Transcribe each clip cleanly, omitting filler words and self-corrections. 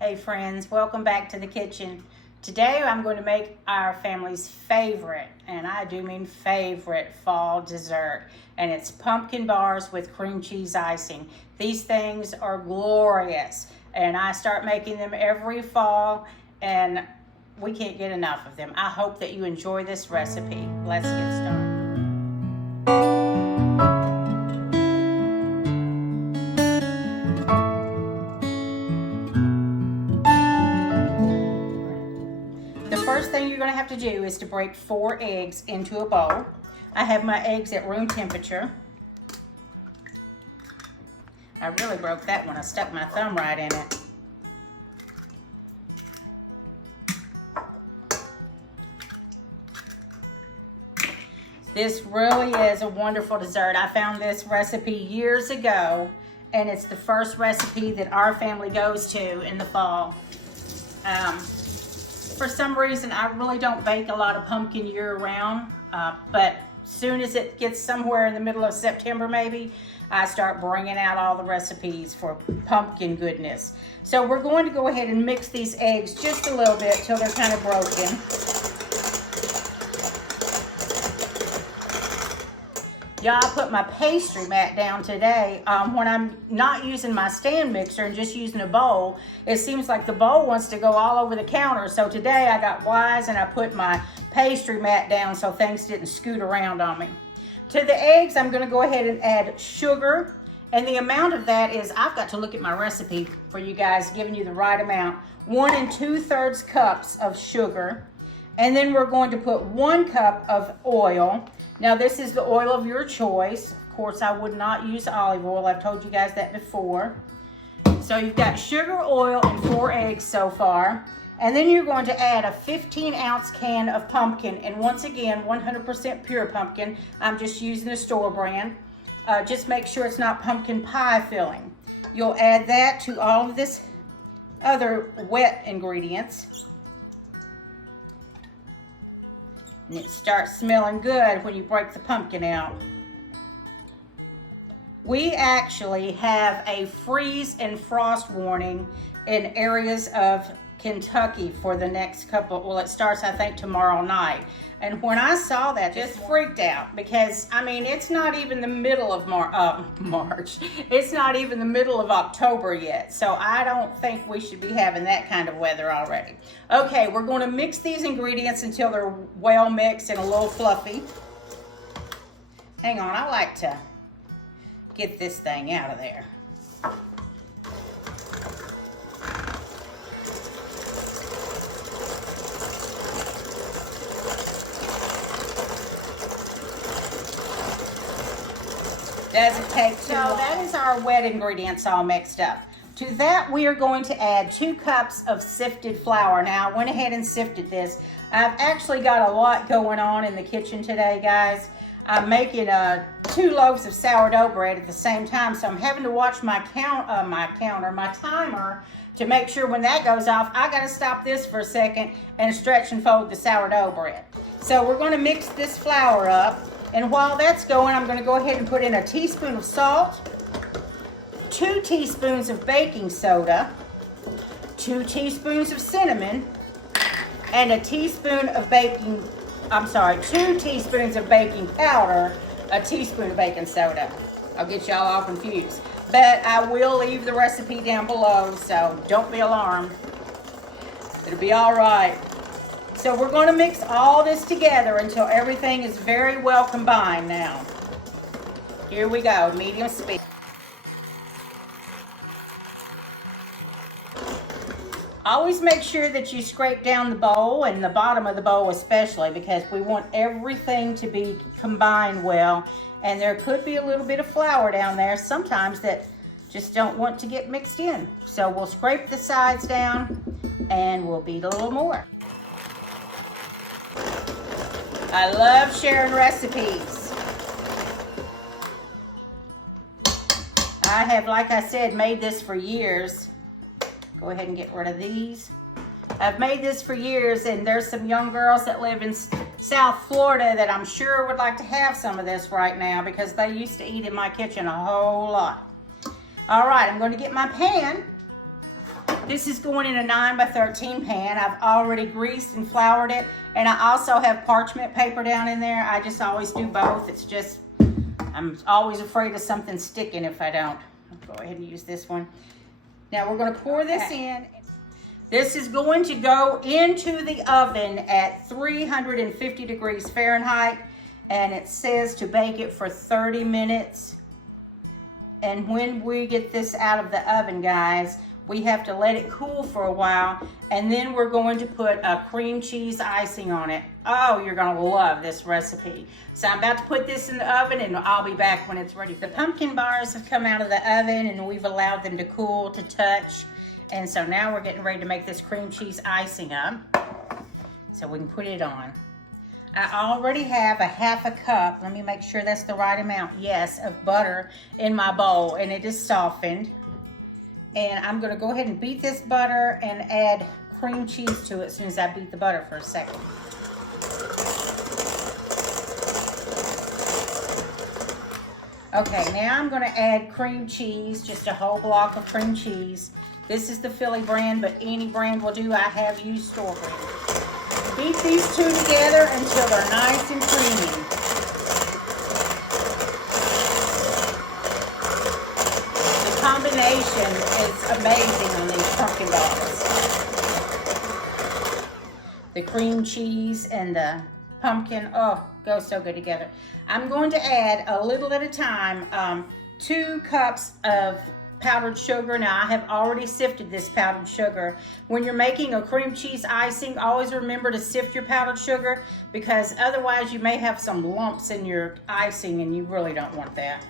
Hey friends, welcome back to the kitchen. Today I'm going to make our family's favorite, and I do mean favorite, fall dessert. And it's pumpkin bars with cream cheese icing. These things are glorious, and I start making them every fall, and we can't get enough of them. I hope that you enjoy this recipe. Let's get started. First thing you're going to have to do is to break 4 eggs into a bowl. I have my eggs at room temperature. I really broke that one. I stuck my thumb right in it. This really is a wonderful dessert. I found this recipe years ago, and it's the first recipe that our family goes to in the fall. For some reason, I really don't bake a lot of pumpkin year-round, but soon as it gets somewhere in the middle of September maybe, I start bringing out all the recipes for pumpkin goodness. So we're going to go ahead and mix these eggs just a little bit till they're kind of broken. Yeah, I put my pastry mat down today. When I'm not using my stand mixer and just using a bowl, it seems like the bowl wants to go all over the counter. So today I got wise and I put my pastry mat down so things didn't scoot around on me. To the eggs, I'm gonna go ahead and add sugar. And the amount of that is, I've got to look at my recipe for you guys, giving you the right amount. 1 2/3 cups of sugar. And then we're going to put 1 cup of oil. Now this is the oil of your choice. Of course, I would not use olive oil. I've told you guys that before. So you've got sugar, oil, and 4 eggs so far. And then you're going to add a 15-ounce can of pumpkin. And once again, 100% pure pumpkin. I'm just using the store brand. Just make sure it's not pumpkin pie filling. You'll add that to all of this other wet ingredients. And it starts smelling good when you break the pumpkin out. We actually have a freeze and frost warning in areas of Kentucky for the next couple, well, it starts, I think, tomorrow night. And when I saw that, just freaked out because, I mean, it's not even the middle of March. It's not even the middle of October yet. So I don't think we should be having that kind of weather already. Okay, we're going to mix these ingredients until they're well mixed and a little fluffy. Hang on, I like to get this thing out of there. Doesn't take too long. So that is our wet ingredients all mixed up. To that, we are going to add 2 cups of sifted flour. Now, I went ahead and sifted this. I've actually got a lot going on in the kitchen today, guys. I'm making 2 loaves of sourdough bread at the same time, so I'm having to watch my timer to make sure when that goes off, I gotta stop this for a second and stretch and fold the sourdough bread. So we're gonna mix this flour up. And while that's going, I'm going to go ahead and put in a teaspoon of salt, 2 teaspoons of baking soda, 2 teaspoons of cinnamon, and 2 teaspoons of baking powder, a teaspoon of baking soda. I'll get y'all all confused. But I will leave the recipe down below, so don't be alarmed. It'll be all right. So we're going to mix all this together until everything is very well combined now. Here we go, medium speed. Always make sure that you scrape down the bowl and the bottom of the bowl especially, because we want everything to be combined well. And there could be a little bit of flour down there sometimes that just don't want to get mixed in. So we'll scrape the sides down and we'll beat a little more. I love sharing recipes. I have, like I said, made this for years. Go ahead and get rid of these. I've made this for years, and there's some young girls that live in South Florida that I'm sure would like to have some of this right now because they used to eat in my kitchen a whole lot. All right, I'm going to get my pan This is going in a 9 by 13 pan. I've already greased and floured it. And I also have parchment paper down in there. I just always do both. It's just, I'm always afraid of something sticking if I don't. I'll go ahead and use this one. Now we're gonna pour this in. This is going to go into the oven at 350 degrees Fahrenheit. And it says to bake it for 30 minutes. And when we get this out of the oven, guys, we have to let it cool for a while, and then we're going to put a cream cheese icing on it. Oh, you're gonna love this recipe. So I'm about to put this in the oven, and I'll be back when it's ready. The pumpkin bars have come out of the oven, and we've allowed them to cool, to touch. And so now we're getting ready to make this cream cheese icing up, so we can put it on. I already have a half a cup, let me make sure that's the right amount, yes, of butter in my bowl, and it is softened. And I'm gonna go ahead and beat this butter and add cream cheese to it as soon as I beat the butter for a second. Okay, now I'm gonna add cream cheese, just a whole block of cream cheese. This is the Philly brand, but any brand will do. I have used store brand. Beat these two together until they're nice and creamy. The combination is amazing on these pumpkin bars. The cream cheese and the pumpkin, oh, go so good together. I'm going to add a little at a time, 2 cups of powdered sugar. Now I have already sifted this powdered sugar. When you're making a cream cheese icing, always remember to sift your powdered sugar, because otherwise you may have some lumps in your icing and you really don't want that.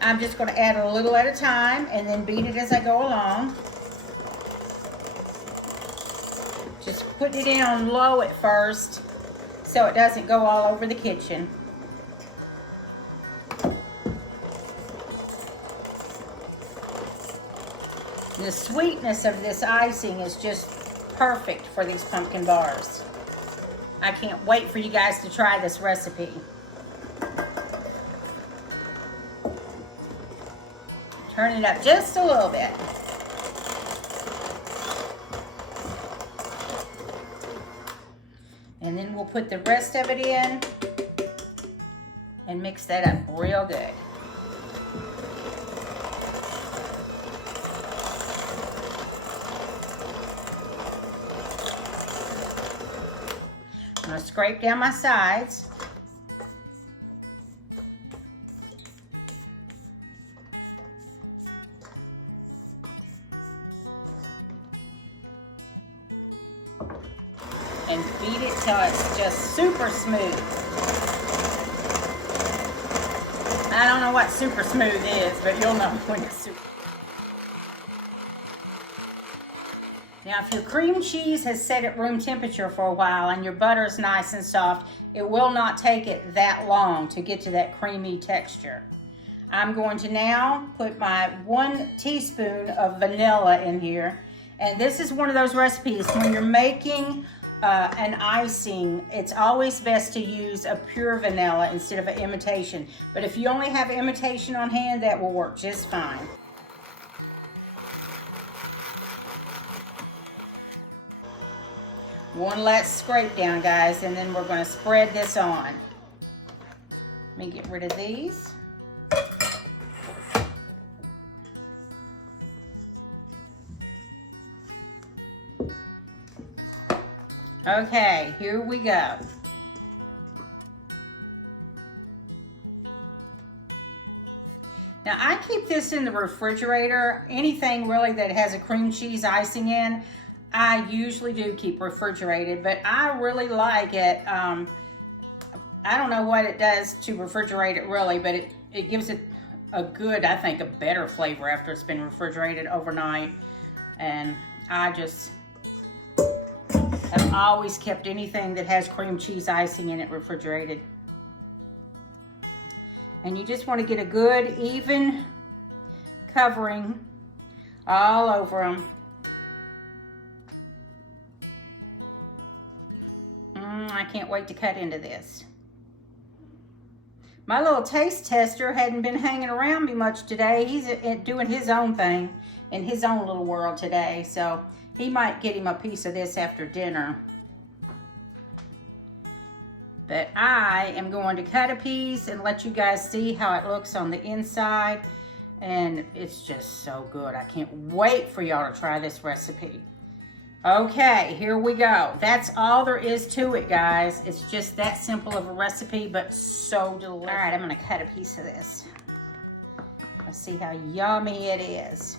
I'm just going to add a little at a time and then beat it as I go along. Just put it in on low at first so it doesn't go all over the kitchen. The sweetness of this icing is just perfect for these pumpkin bars. I can't wait for you guys to try this recipe. Turn it up just a little bit. And then we'll put the rest of it in and mix that up real good. I'm going to scrape down my sides. And beat it till it's just super smooth. I don't know what super smooth is, but you'll know when it's super. Now, if your cream cheese has set at room temperature for a while and your butter is nice and soft, it will not take it that long to get to that creamy texture. I'm going to now put my 1 teaspoon of vanilla in here. And this is one of those recipes when you're making an icing, it's always best to use a pure vanilla instead of an imitation. But if you only have imitation on hand, that will work just fine. One last scrape down, guys, and then we're going to spread this on. Let me get rid of these. Okay, here we go. Now, I keep this in the refrigerator. Anything really that has a cream cheese icing in, I usually do keep refrigerated, but I really like it. I don't know what it does to refrigerate it really, but it gives it a good, I think, a better flavor after it's been refrigerated overnight. And I just have always kept anything that has cream cheese icing in it refrigerated. And you just want to get a good, even covering all over them. I can't wait to cut into this. My little taste tester hadn't been hanging around me much today. He's doing his own thing in his own little world today. So he might get him a piece of this after dinner. But I am going to cut a piece and let you guys see how it looks on the inside. And it's just so good. I can't wait for y'all to try this recipe. Okay, here we go. That's all there is to it, guys. It's just that simple of a recipe, but so delicious. All right, I'm gonna cut a piece of this. Let's see how yummy it is.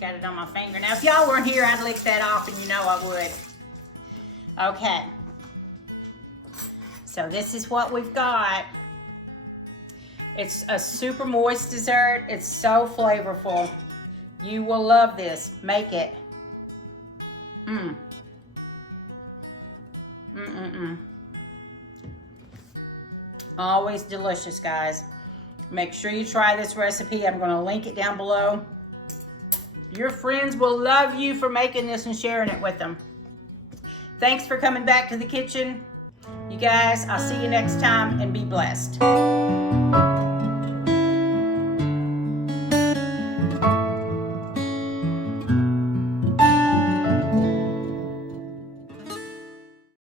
Got it on my finger. Now, if y'all weren't here, I'd lick that off, and you know I would. Okay. So this is what we've got. It's a super moist dessert. It's so flavorful. You will love this. Make it. Always delicious, guys. Make sure you try this recipe. I'm going to link it down below. Your friends will love you for making this and sharing it with them. Thanks for coming back to the kitchen. You guys, I'll see you next time, and be blessed.